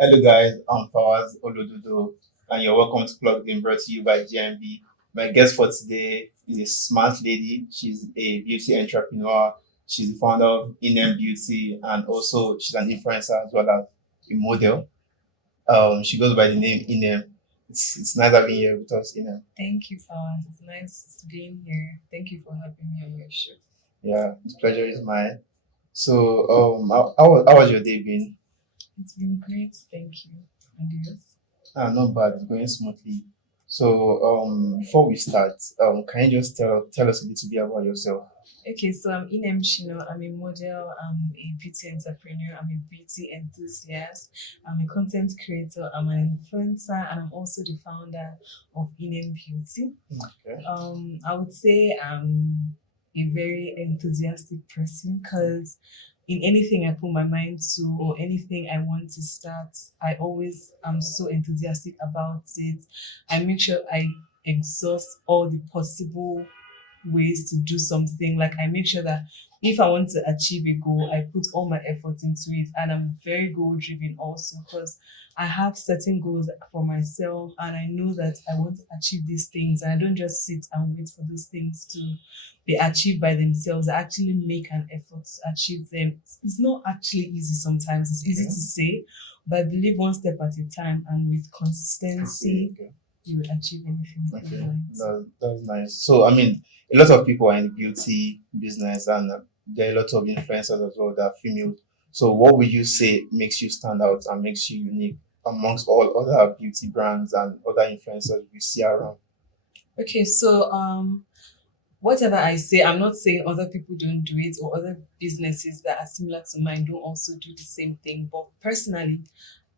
Hello guys, I'm Muh-Fawaz Olododo and you're welcome to Pluggedin, brought to you by GMB. My guest for today is a smart lady. She's a beauty entrepreneur. She's the founder of Inem Beauty and also she's an influencer as well as a model. She goes by the name Inem. It's nice having you here with us, Inem. Thank you, Fawaz. It's nice being here. Thank you for having me on your show. Yeah, the pleasure is mine. So, how was your day been? It's been great, thank you. And yours? Not bad. It's going smoothly. So, before we start, can you just tell us a little bit about yourself? Okay, so I'm Inem Shina. I'm a model, I'm a beauty entrepreneur, I'm a beauty enthusiast, I'm a content creator, I'm an influencer, and I'm also the founder of Inem Beauty. Okay. I would say I'm a very enthusiastic person because in anything I put my mind to or anything I want to start, I always am so enthusiastic about it. I make sure I exhaust all the possible ways to do something. Like I make sure that if I want to achieve a goal, I put all my effort into it. And I'm very goal driven also because I have certain goals for myself and I know that I want to achieve these things. And I don't just sit and wait for those things to be achieved by themselves. I actually make an effort to achieve them. It's not actually easy sometimes. It's easy to say, but I believe one step at a time and with consistency, you will achieve anything that you Okay, want. that's nice. So, I mean, a lot of people are in the beauty business, and there are a lot of influencers as well that are female. So, what would you say makes you stand out and makes you unique amongst all other beauty brands and other influencers we see around? Okay, so whatever I say, I'm not saying other people don't do it or other businesses that are similar to mine don't also do the same thing. But personally,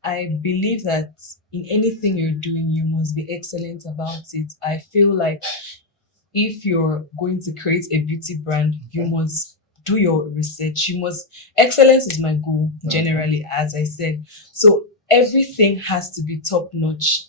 I believe that in anything you're doing, you must be excellent about it. I feel like if you're going to create a beauty brand, you must do your research. You must, excellence is my goal generally, as I said. So everything has to be top notch.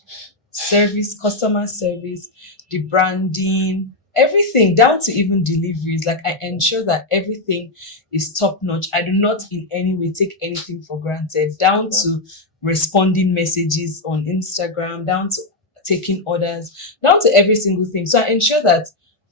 Service, customer service, the branding, everything down to even deliveries. Like I ensure that everything is top notch. I do not in any way take anything for granted, down to responding messages on Instagram, down to taking orders, down to every single thing. So I ensure that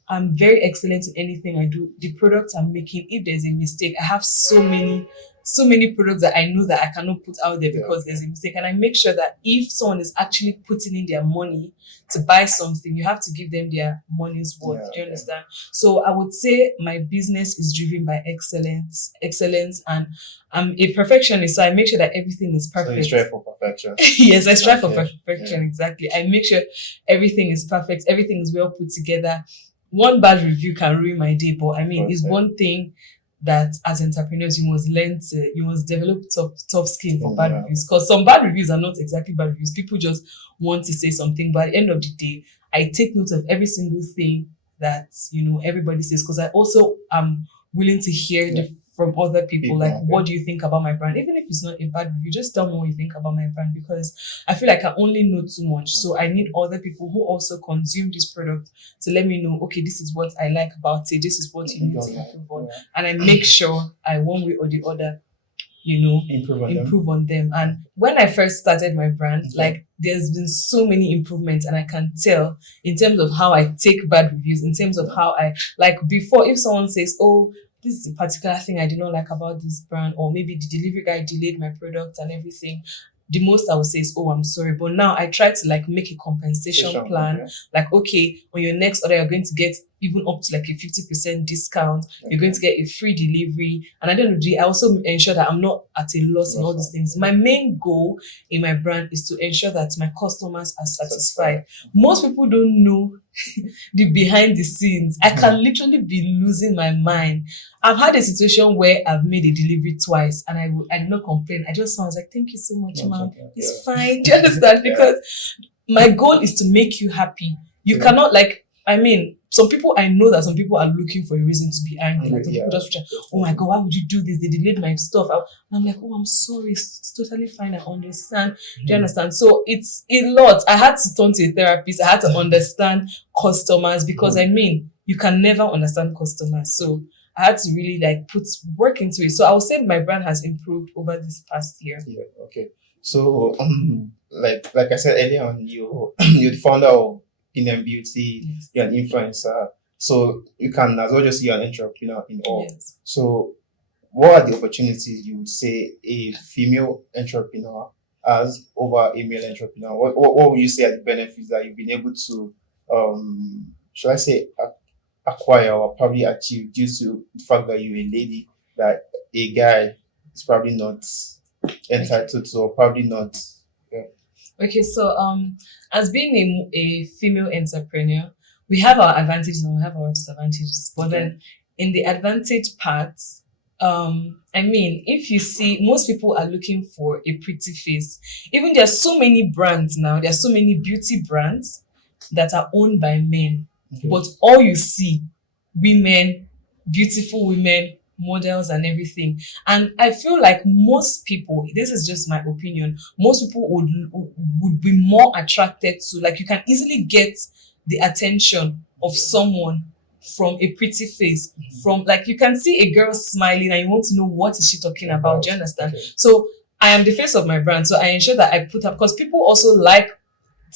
I'm very excellent in anything I do. The products I'm making, if there's a mistake, I have so many products that I know that I cannot put out there because there's a mistake. And I make sure that if someone is actually putting in their money to buy something, you have to give them their money's worth. Do you understand? So I would say my business is driven by excellence, and I'm a perfectionist. So I make sure that everything is So, you perfect. strive for perfection. Yes, I strive for Okay. perfection. Exactly. I make sure everything is perfect, everything is well put together. One bad review can ruin my day, but I mean, it's one thing that as entrepreneurs you must develop tough skin for bad reviews, because some bad reviews are not exactly bad reviews. People just want to say something, but at the end of the day, I take note of every single thing that everybody says, because I also am willing to hear from other people, like, what do you think about my brand? Even if it's not a bad review, just tell me what you think about my brand, because I feel like I only know too much. So I need other people who also consume this product to let me know, okay, this is what I like about it, this is what you need to improve on. And I make sure I, one way or the other, improve on them. And when I first started my brand, like, there's been so many improvements, and I can tell in terms of how I take bad reviews, in terms of how I, like, before, if someone says, oh, this is a particular thing I did not like about this brand, or maybe the delivery guy delayed my product and everything, the most I would say is, oh, I'm sorry. But now I try to, like, make a compensation plan. Like, okay, on your next order, you're going to get even up to like a 50% discount. You're going to get a free delivery. And at the end of the day, I also ensure that I'm not at a loss in all these things. My main goal in my brand is to ensure that my customers are satisfied. Most people don't know the behind the scenes. I can literally be losing my mind. I've had a situation where I've made a delivery twice and I did not complain. I just was like, thank you so much, ma'am. It's fine. Do you understand? Because my goal is to make you happy. You cannot, like, I mean, some people, I know that some people are looking for a reason to be angry. Like, some people just, oh my God, why would you do this? They delayed my stuff. And I'm like, oh, I'm sorry. It's totally fine. I understand. Do you understand? So it's a lot. I had to turn to a therapist. I had to understand customers, because I mean, you can never understand customers. So I had to really, like, put work into it. So I would say my brand has improved over this past year. Yeah, okay. So like I said earlier on, you're the founder of Inem Beauty, Yes. you're an influencer. So you can as well just be an entrepreneur in all. Yes. So what are the opportunities you would say a female entrepreneur has over a male entrepreneur? What would you say are the benefits that you've been able to should I say acquire or probably achieve due to the fact that you're a lady that a guy is probably not entitled to, or probably not. Yeah. Okay, so as being a female entrepreneur, we have our advantages and we have our disadvantages. But then in the advantage part, I mean, if you see, most people are looking for a pretty face. Even there's so many brands now, there's so many beauty brands that are owned by men. Okay. But all you see, women, beautiful women, models and everything. And I feel like most people, this is just my opinion, most people would be more attracted to, like, you can easily get the attention of someone from a pretty face. From, like, you can see a girl smiling and you want to know what is she talking about. Do you understand? Okay. So I am the face of my brand, so I ensure that I put up, because people also like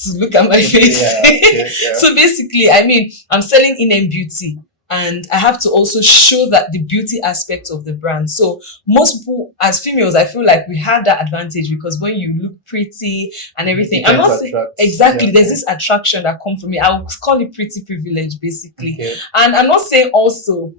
to look at my face. Yeah. So basically, I mean, I'm selling Inem Beauty, and I have to also show that the beauty aspect of the brand. So most people, as females, I feel like we have that advantage, because when you look pretty and everything, I'm not saying exactly, there's this attraction that comes from it. I'll call it pretty privilege, basically. Okay. And I'm not saying also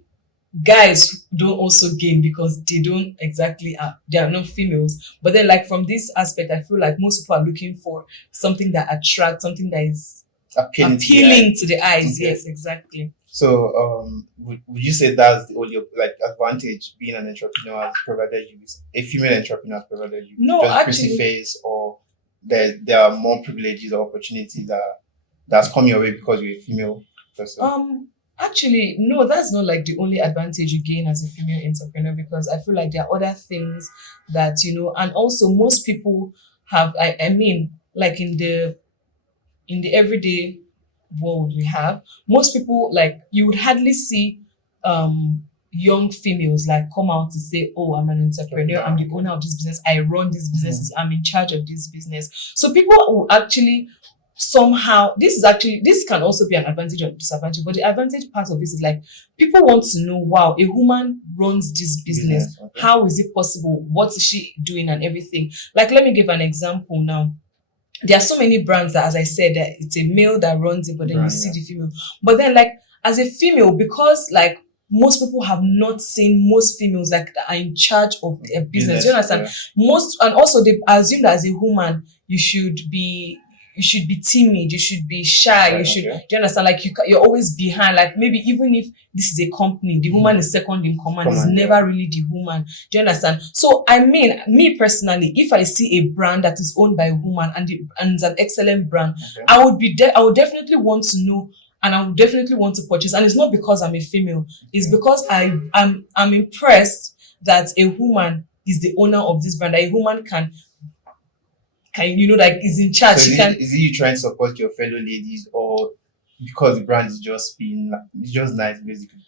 guys don't also gain, because they don't exactly they are not females. But then, like, from this aspect, I feel like most people are looking for something that attracts, something that is appealing to the eyes. Okay. Yes, exactly. So would you say that's the only advantage being an entrepreneur has provided you with, a female entrepreneur has provided you? No, just actually, pretty face, or there are more privileges or opportunities that's come your way because you're a female person? Actually, no, that's not like the only advantage you gain as a female entrepreneur, because I feel like there are other things that, and also most people have, I mean, like in the everyday world we have, most people, like, you would hardly see young females like come out to say, oh, I'm an entrepreneur, I'm the owner of this business, I run this business, I'm in charge of this business. So people will actually somehow, this can also be an advantage or disadvantage, but the advantage part of it is, like, people want to know, wow, a woman runs this business. Okay. How is it possible? What is she doing and everything? Like, let me give an example now. There are so many brands that, as I said, that it's a male that runs it, but then you see the female. But then, like, as a female, because, like, most people have not seen most females like that are in charge of their business. Do you understand? Yeah. And also they assume that as a woman you should be timid, you should be shy, do you understand? Like, you're always behind. Like, maybe even if this is a company, the woman is second in command, is never really the woman. Do you understand? So I mean, me personally, if I see a brand that is owned by a woman and it's an excellent brand, I would definitely want to know, and I would definitely want to purchase. And it's not because I'm a female, it's because I'm impressed that a woman is the owner of this brand, that a woman can like, is in charge. So is it you trying to support your fellow ladies, or because the brand is just it's just nice, basically?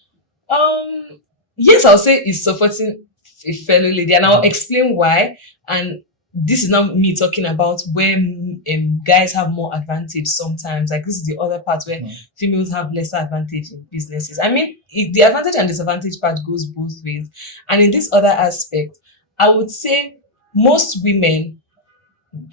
Yes, I'll say it's supporting a fellow lady, and I'll explain why. And this is not me talking about where guys have more advantage sometimes. Like, this is the other part where females have lesser advantage in businesses. I mean, the advantage and disadvantage part goes both ways. And in this other aspect, I would say most women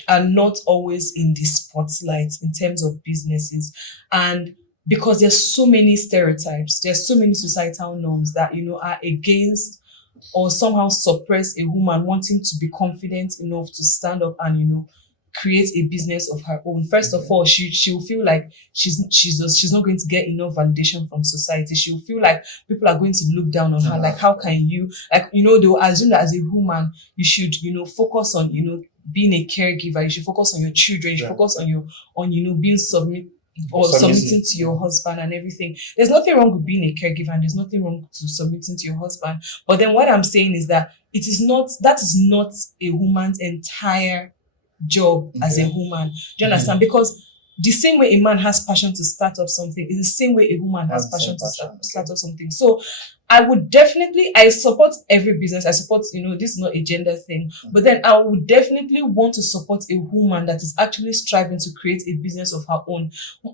are not always in the spotlight in terms of businesses, and because there's so many stereotypes, there's so many societal norms that are against or somehow suppress a woman wanting to be confident enough to stand up and create a business of her own. First of all, she will feel like she's not going to get enough validation from society. She will feel like people are going to look down on her. Like, how can you, like, they will assume that as a woman you should focus on being a caregiver, you should focus on your children, you should focus on being submitting to your husband and everything. There's nothing wrong with being a caregiver, and there's nothing wrong to submitting to your husband. But then what I'm saying is that that is not a woman's entire job as a woman. Do you understand? Because the same way a man has passion to start up something is the same way a woman has passion to start up something. So I would definitely, I support every business. I support, this is not a gender thing, but then I would definitely want to support a woman that is actually striving to create a business of her own,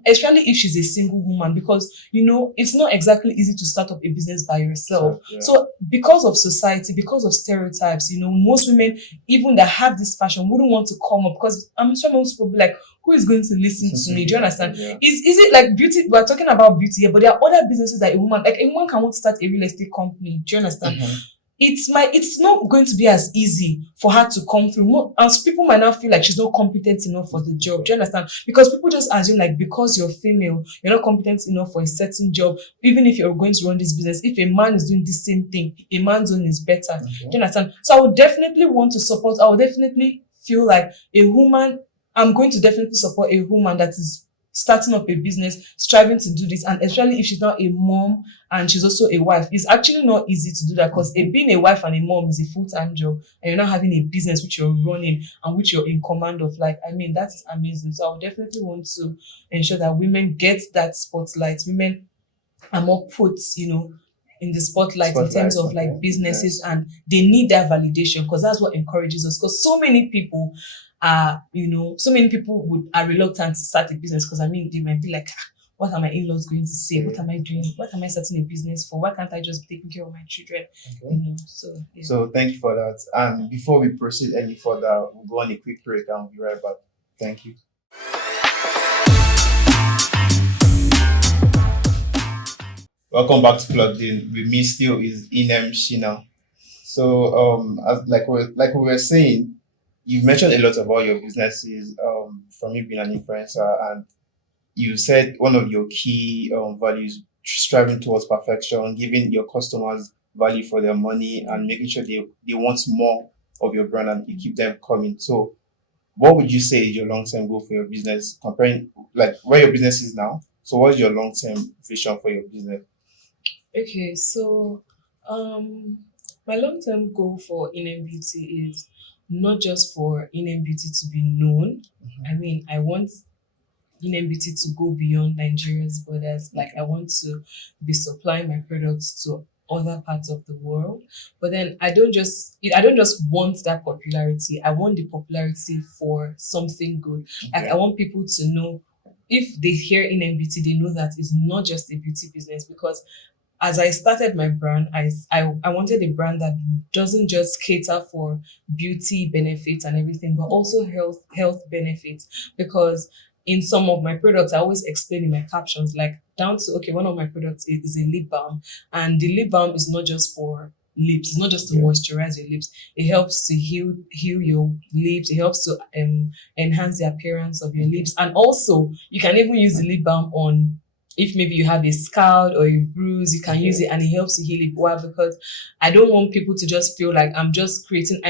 especially if she's a single woman, because, it's not exactly easy to start up a business by yourself. So, yeah. So because of society, because of stereotypes, most women, even that have this passion, wouldn't want to come up, because I'm sure most people will be like, who is going to listen to me? Do you understand? Yeah. Is it like beauty? We're talking about beauty here, but there are other businesses that a woman can want to start a real estate company. Do you understand? It's not going to be as easy for her to come through. As people might not feel like she's not competent enough for the job. Do you understand? Because people just assume like because you're female, you're not competent enough for a certain job. Even if you're going to run this business, if a man is doing the same thing, a man's own is better. Do you understand? So I would definitely want to support. I would definitely feel like a woman. I'm going to definitely support a woman that is starting up a business, striving to do this, and especially if she's not a mom and she's also a wife. It's actually not easy to do that, because being a wife and a mom is a full-time job, and you're not having a business which you're running and which you're in command of. Like, I mean, that's amazing. So I would definitely want to ensure that women get that spotlight. Women are more put, in the spotlight in terms of like businesses, and they need that validation, because that's what encourages us. Because so many people are reluctant to start a business, because they might be like, what are my in-laws going to say? What am I doing? What am I starting a business for? Why can't I just be taking care of my children? So thank you for that. And before we proceed any further, we'll go on a quick break and we'll be right back. Thank you. Welcome back to Plugged In. With me still is Inem Shina. So as like we were saying, you've mentioned a lot about your businesses, from you being an influencer, and you said one of your key values, striving towards perfection, giving your customers value for their money, and making sure they want more of your brand and you keep them coming. So what would you say is your long-term goal for your business, comparing like where your business is now? So what is your long-term vision for your business? Okay, so my long-term goal for Inem Beauty is not just for Inem Beauty to be known. I want Inem Beauty to go beyond Nigeria's borders. Like, I want to be supplying my products to other parts of the world. But then I don't just want that popularity. I want the popularity for something good. Like, I want people to know, if they hear Inem Beauty, they know that it's not just a beauty business. Because as I started my brand, I wanted a brand that doesn't just cater for beauty benefits and everything, but also health benefits. Because in some of my products, I always explain in my captions, like down to, okay, one of my products is a lip balm, and the lip balm is not just for lips. It's not just to moisturize your lips. It helps to heal your lips. It helps to enhance the appearance of your lips, and also you can even use the lip balm on, if maybe you have a scald or a bruise, you can use it and it helps to heal it. Why? Because I don't want people to just feel like I'm just creating.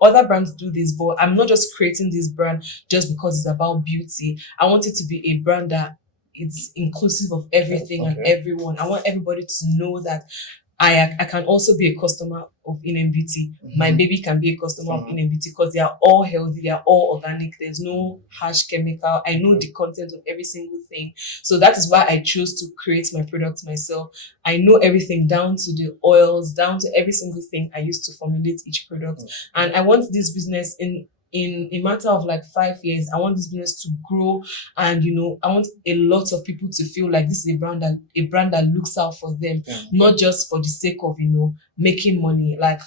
Other brands do this, but I'm not just creating this brand just because it's about beauty. I want it to be a brand that it's inclusive of everything and everyone. I want everybody to know that I can also be a customer of Inem Beauty. My baby can be a customer of Inem Beauty, because they are all healthy, they are all organic, there's no harsh chemical. I know the content of every single thing. So that is why I chose to create my products myself. I know everything, down to the oils, down to every single thing I used to formulate each product. And I want this business in a matter of like 5 years, I want this business to grow, and I want a lot of people to feel like this is a brand that looks out for them, not just for the sake of making money. Like,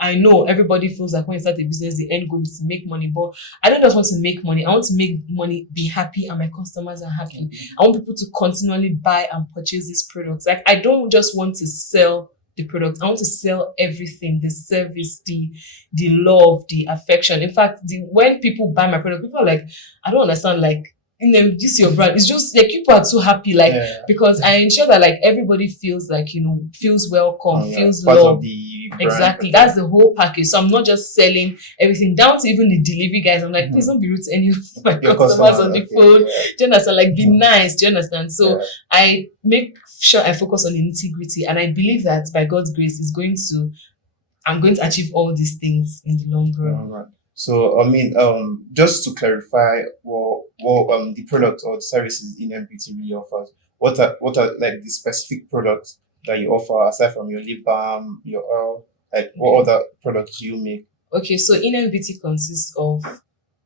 I know everybody feels like when you start a business, the end goal is to make money, but I don't just want to make money. I want to make money, be happy, and my customers are happy. I want people to continually buy and purchase these products. Like, I don't just want to sell the product. I want to sell everything: the service, the love, the affection. In fact, when people buy my product, people are like, I don't understand, like, this your brand. It's just like people are so happy, like, because I ensure that like everybody feels like, feels welcome, feels loved. Exactly. That's the whole package. So I'm not just selling everything, down to even the delivery guys. I'm like, please don't be rude to any of my customers on the phone. Do you understand? Like, be nice. Do you understand? So I make sure I focus on the nitty-gritty, and I believe that by God's grace I'm going to achieve all these things in the long run. So just to clarify, what the product or the services Inem Beauty really offers, what are like the specific products that you offer aside from your lip balm, your oil? Like, what other products do you make? Okay, so Inem Beauty consists of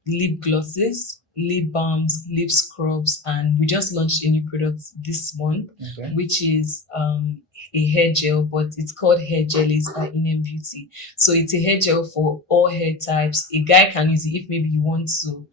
lip glosses, lip balms, lip scrubs, and we just launched a new product this month, which is a hair gel, but it's called Hair Jellies by Inem Beauty. So it's a hair gel for all hair types. A guy can use it if maybe you want to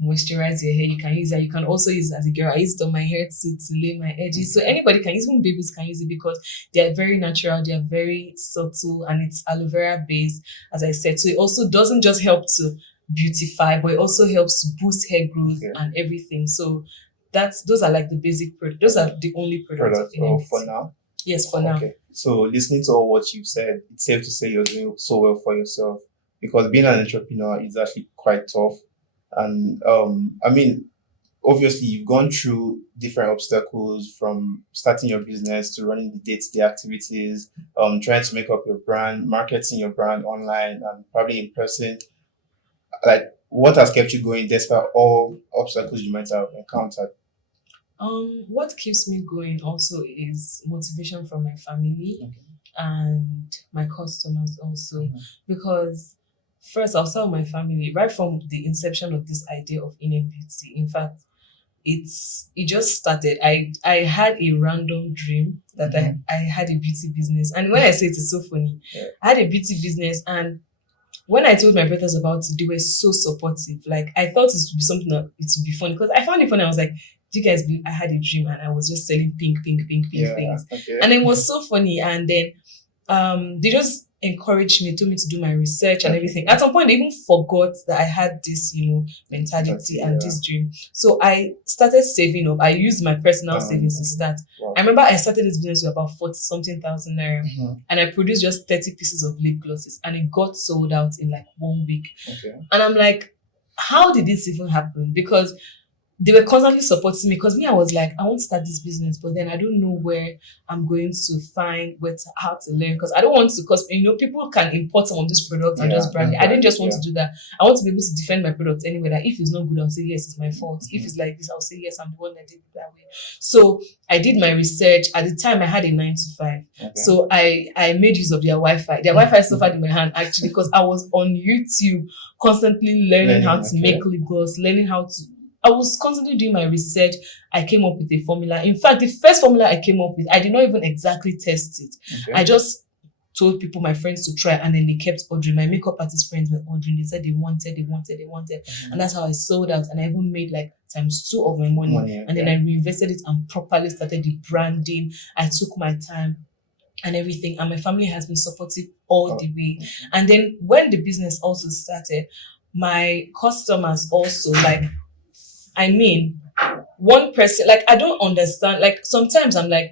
moisturize your hair. You can use it. You can also use it as a girl. I use it on my hair to lay my edges. So anybody can use it, even babies can use it because they are very natural, they are very subtle, and it's aloe vera based, as I said. So it also doesn't just help to beautify, but it also helps to boost hair growth and everything. So those are like the basic products. Those are the only products. For now? Yes, for now. So listening to all what you've said, it's safe to say you're doing so well for yourself, because being an entrepreneur is actually quite tough. And I mean, obviously you've gone through different obstacles, from starting your business to running the day-to-day activities, trying to make up your brand, marketing your brand online and probably in person. Like, what has kept you going despite all obstacles you might have encountered? What keeps me going also is motivation from my family and my customers also, because first I'll start with my family. Right from the inception of this idea of Inem Beauty, in fact, it just started. I had a random dream that I had a beauty business, and when I say it's so funny, I had a beauty business, and when I told my brothers about it, they were so supportive. Like, I thought it would be something that it would be fun, because I found it funny. I was like, do you guys believe I had a dream and I was just selling pink things? And it was so funny. And then they just encouraged me, told me to do my research and everything. At some point, they even forgot that I had this, mentality and this dream. So I started saving up. I used my personal savings to start. Wow. I remember I started this business with about 40-something thousand naira, and I produced just 30 pieces of lip glosses, and it got sold out in like 1 week. And I'm like, how did this even happen? Because they were constantly supporting me, because me, I was like, I want to start this business, but then I don't know where I'm going to find how to learn, because I don't want to, because people can import some of this product and just brand it. I didn't just want to do that. I want to be able to defend my product anyway. That if it's not good, I'll say yes, it's my fault. If it's like this, I'll say yes, I'm the one that did it that way. So I did my research. At the time, I had a 9 to 5, so I made use of their Wi-Fi. Their Wi-Fi suffered in my hand, actually, because I was on YouTube constantly learning how to make lip gloss, I was constantly doing my research. I came up with a formula. In fact, the first formula I came up with, I did not even exactly test it. I just told people, my friends, to try, and then they kept ordering. My makeup artist friends were ordering. They said they wanted. And that's how I sold out. And I even made like ×2 of my money. And then I reinvested it and properly started the branding. I took my time and everything. And my family has been supportive all the way. And then when the business also started, my customers also, like, I mean, one person, like, I don't understand. Like, sometimes I'm like,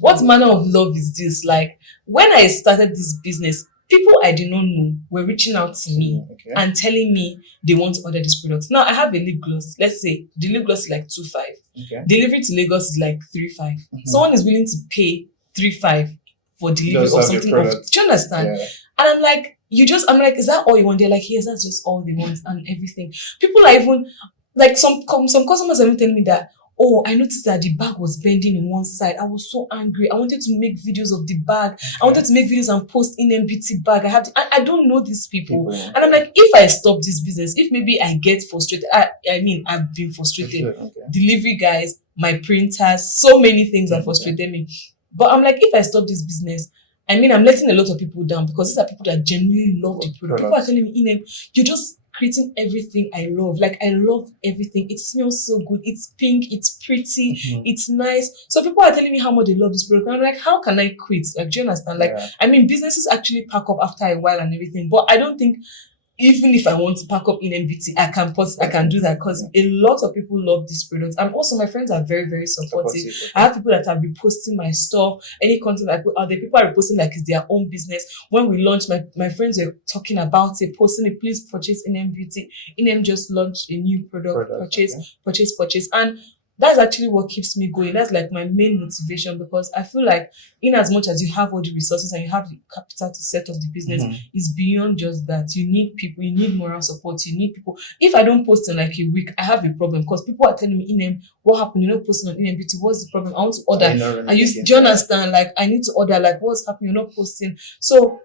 what manner of love is this? Like, when I started this business, people I did not know were reaching out to me and telling me they want to order this product. Now, I have a lip gloss. Let's say the lip gloss is like 2.5. Delivery to Lagos is like 3.5. Someone is willing to pay 3.5 for delivery of something. Do you understand? And I'm like, is that all you want? They're like, yes, that's just all they want and everything. People are even, like, some customers are even telling me that, oh, I noticed that the bag was bending in one side. I was so angry. I wanted to make videos of the bag. I wanted to make videos and post Inem Beauty bag. I don't know these people. And I'm like, if I stop this business, if maybe I get frustrated, I mean, I've been frustrated. Delivery guys, my printers, so many things have frustrated me. But I'm like, if I stop this business, I mean, I'm letting a lot of people down, because these are people that genuinely love the product. People are telling me, Inem, you're just creating everything I love. Like, I love everything. It smells so good. It's pink. It's pretty. It's nice. So people are telling me how much they love this product. And I'm like, how can I quit? Like, do you understand? Like, I mean, businesses actually pack up after a while and everything. But I don't think, even if I want to pack up Inem Beauty, I can do that, because a lot of people love this product. And also, my friends are very, very supportive. I have people that are reposting my stuff, any content I put out there. People are reposting like it's their own business. When we launched, my friends were talking about it, posting it. Please purchase Inem Beauty. Inem just launched a new product. Purchase. And that's actually what keeps me going. That's like my main motivation, because I feel like in as much as you have all the resources and you have the capital to set up the business, it's beyond just that. You need people, you need moral support, you need people. If I don't post in like a week, I have a problem, because people are telling me, Inem, what happened? You're not posting on Inem Beauty. What's the problem? I want to order. And do you understand? Like, I need to order. Like, what's happening? You're not posting. So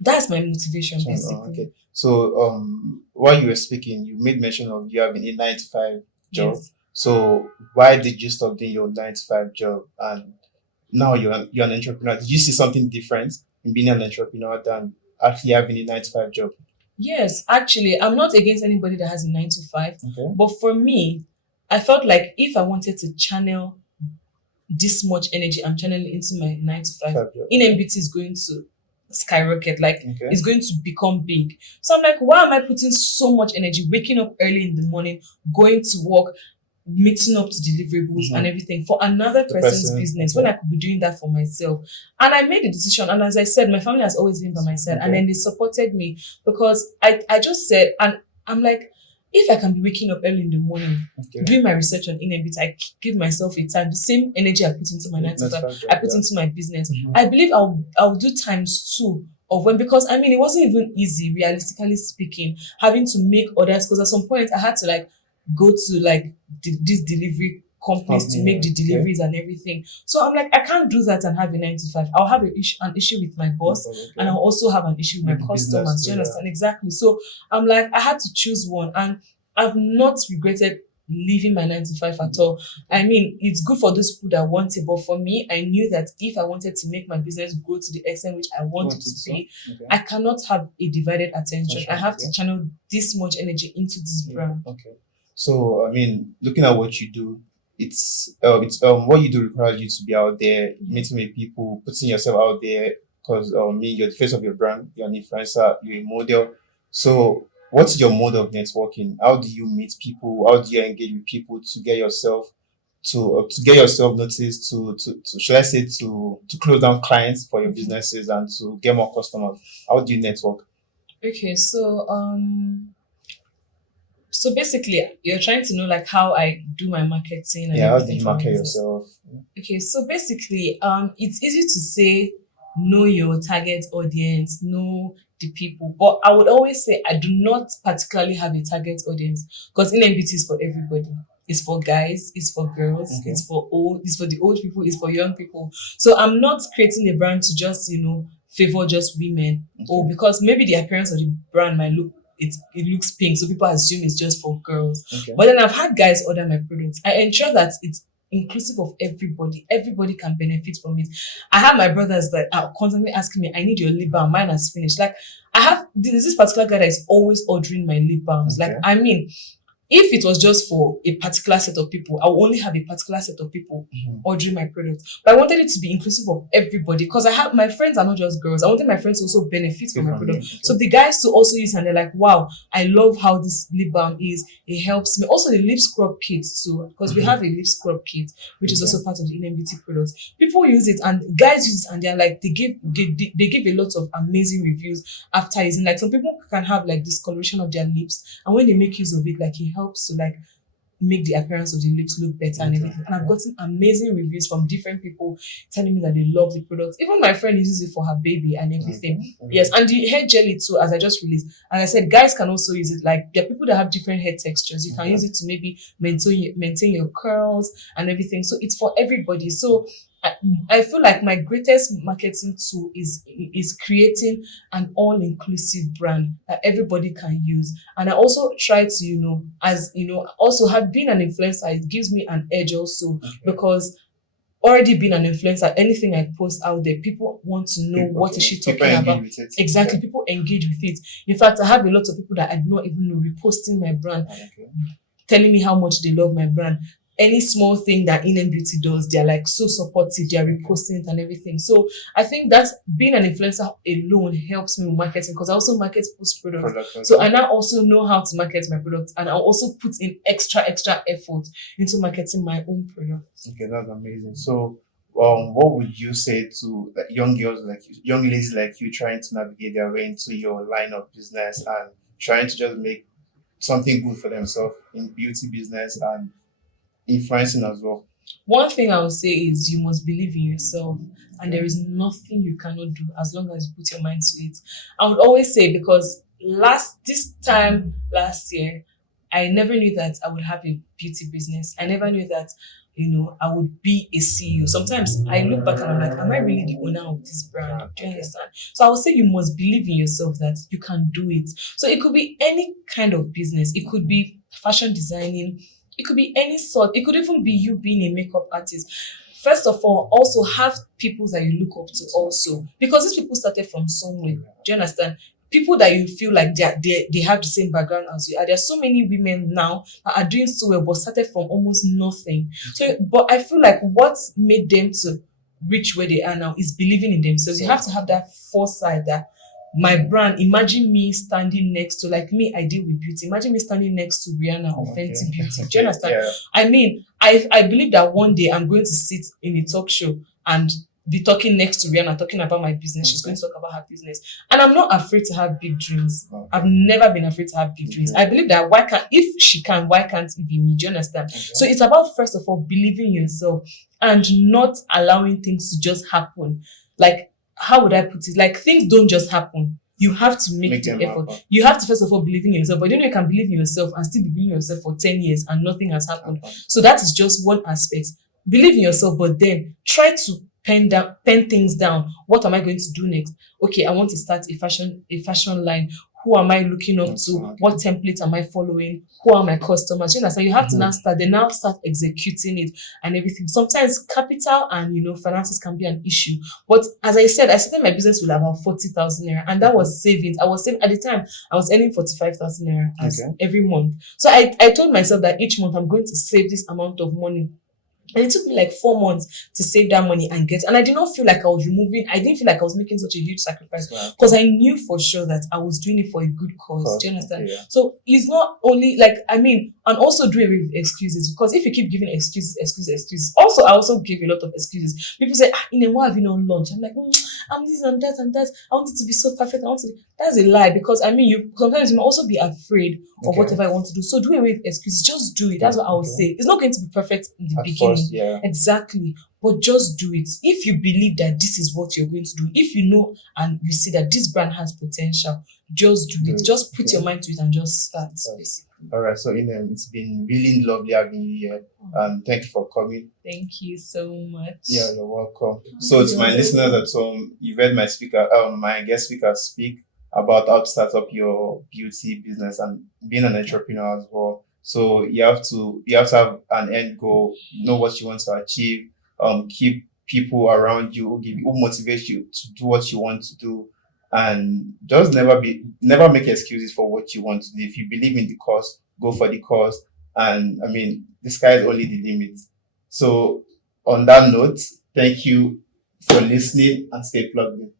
that's my motivation, basically. Okay. So while you were speaking, you made mention of you having a 9 to 5 job. Yes. So why did you stop doing your 9 to 5 job and now you're an entrepreneur? Did you see something different in being an entrepreneur than actually having a 9 to 5 job? Yes, actually, I'm not against anybody that has a 9 to 5. Okay. But for me, I felt like if I wanted to channel this much energy I'm channeling into my 9 to 5, Inem Beauty is going to skyrocket. Like, it's going to become big. So I'm like, why am I putting so much energy, waking up early in the morning, going to work, meeting up to deliverables and everything for another person's business when I could be doing that for myself? And I made a decision. And as I said, my family has always been by my side. And then they supported me, because I just said, and I'm like, if I can be waking up early in the morning, doing my research on Inem Beauty, I give myself a time, the same energy I put into my 9 to 5, I put into my business. I believe I'll do times 2 of when, because I mean, it wasn't even easy, realistically speaking, having to make orders, because at some point I had to like go to like these delivery companies to make the deliveries and everything. So I'm like, I can't do that and have a 9 to 5. I'll have an issue with my boss, and I'll also have an issue with my customers. Do you understand? Exactly. So I'm like, I had to choose one, and I've not regretted leaving my 9 to 5 at all. I mean, it's good for those people that want it, but for me, I knew that if I wanted to make my business grow to the extent which I want it to be, I cannot have a divided attention. I have to channel this much energy into this brand. Okay. So I mean, looking at what you do, it's what you do requires you to be out there, meeting with people, putting yourself out there, because you're the face of your brand, you're an influencer, you're a model. So what's your mode of networking? How do you meet people? How do you engage with people to get yourself noticed, to should I say, to close down clients for your businesses and to get more customers? How do you network? Okay, so basically, you're trying to know like how I do my marketing and how do everything you for my market business. yourself? Okay, so basically, it's easy to say know your target audience, know the people, but I would always say I do not particularly have a target audience, because Inem Beauty is for everybody. It's for guys, it's for girls, it's for the old people, it's for young people. So I'm not creating a brand to just favor just women, or because maybe the appearance of the brand might look it looks pink, so people assume it's just for girls. But then I've had guys order my products. I ensure that it's inclusive of everybody. Everybody can benefit from it. I have my brothers that are constantly asking me, I need your lip balm. Mine has finished. Like, there's this particular guy that is always ordering my lip balms. Like, I mean, if it was just for a particular set of people, I will only have a particular set of people ordering my products. But I wanted it to be inclusive of everybody, because my friends are not just girls. I wanted my friends to also benefit from my product. So the guys to also use, and they're like, wow, I love how this lip balm is. It helps me. Also the lip scrub kit too, because we have a lip scrub kit, which is also part of the Inem Beauty products. People use it, and guys use it, and they're like, they give a lot of amazing reviews after using. Like, some people can have like discoloration of their lips, and when they make use of it, like, it helps to like make the appearance of the lips look better and everything. And I've gotten amazing reviews from different people telling me that they love the product. Even my friend uses it for her baby and everything. Yes, and the hair jelly too, as I just released. And I said, guys can also use it. Like, there are people that have different hair textures. You can use it to maybe maintain your curls and everything. So it's for everybody. So I feel like my greatest marketing tool is creating an all-inclusive brand that everybody can use. And I also try to, also have been an influencer. It gives me an edge also, because already being an influencer, anything I post out there, people want to know what is she talking about. Exactly, people engage with it. In fact, I have a lot of people that I do not even know reposting my brand, telling me how much they love my brand. Any small thing that Inem Beauty does, they're like so supportive, they're reposting it and everything. So I think that being an influencer alone helps me with marketing, because I also market post products. So I now also know how to market my products, and I'll also put in extra effort into marketing my own products. Okay, that's amazing. So what would you say to young girls like you, young ladies like you, trying to navigate their way into your line of business and trying to just make something good for themselves in beauty business and influencing as well. One thing I would say is you must believe in yourself, and there is nothing you cannot do as long as you put your mind to it. I would always say, because this time last year, I never knew that I would have a beauty business. I never knew that, I would be a CEO. Sometimes I look back and I'm like, am I really the owner of this brand? Do you understand? So I would say you must believe in yourself that you can do it. So it could be any kind of business. It could be fashion designing. It could be any sort. It could even be you being a makeup artist. First of all, also have people that you look up to also. Because these people started from somewhere. Do you understand? People that you feel like they have the same background as you are. There are so many women now that are doing so well, but started from almost nothing. So, but I feel like what made them to reach where they are now is believing in themselves. You have to have that foresight that my brand, imagine me standing next to, like me, I deal with beauty. Imagine me standing next to Rihanna or Fenty Beauty. Do you understand? Yeah. I mean, I believe that one day I'm going to sit in a talk show and be talking next to Rihanna, talking about my business. She's going to talk about her business. And I'm not afraid to have big dreams. I've never been afraid to have big dreams. I believe that if she can, why can't it be me? Do you understand? So it's about, first of all, believing in yourself and not allowing things to just happen. Like, how would I put it? Like, things don't just happen. You have to make the effort. Happen. You have to, first of all, believe in yourself. But you can believe in yourself and still be believing in yourself for 10 years and nothing has happened. So that is just one aspect. Believe in yourself, but then try to pen things down. What am I going to do next? Okay, I want to start a fashion line. Who am I looking up to? What template am I following? Who are my customers? You understand? You have to now start executing it and everything. Sometimes capital and finances can be an issue. But as I said, I started my business with about 40,000 naira, and that was savings. I was saving at the time. I was earning 45,000 naira every month. So I told myself that each month I'm going to save this amount of money. And it took me like 4 months to save that money and I did not feel like I didn't feel like I was making such a huge sacrifice, because I knew for sure that I was doing it for a good cause. Do you understand? Yeah. So it's not only and also do away with excuses, because if you keep giving excuses. Also, I also give a lot of excuses. People say, Inem, why have you not launched? I'm like, I'm this and that and that. I want it to be so perfect. That's a lie, because sometimes you might also be afraid of whatever I want to do. So do away with excuses. Just do it. That's what I would say. It's not going to be perfect in the beginning. Yeah. Exactly. But just do it. If you believe that this is what you're going to do, if you know and you see that this brand has potential, just do it. Just put your mind to it and just start. Basically. All right. So, it's been really lovely having you here. Thank you for coming. Thank you so much. Yeah, you're welcome. So, to my listeners at home, you read my guest speaker speak about how to start up your beauty business and being an entrepreneur as well. So you have to have an end goal, know what you want to achieve, keep people around you who motivate you to do what you want to do, and just never make excuses for what you want to do. If you believe in the cause, go for the cause. And the sky is only the limit. So on that note, thank you for listening and stay plugged in.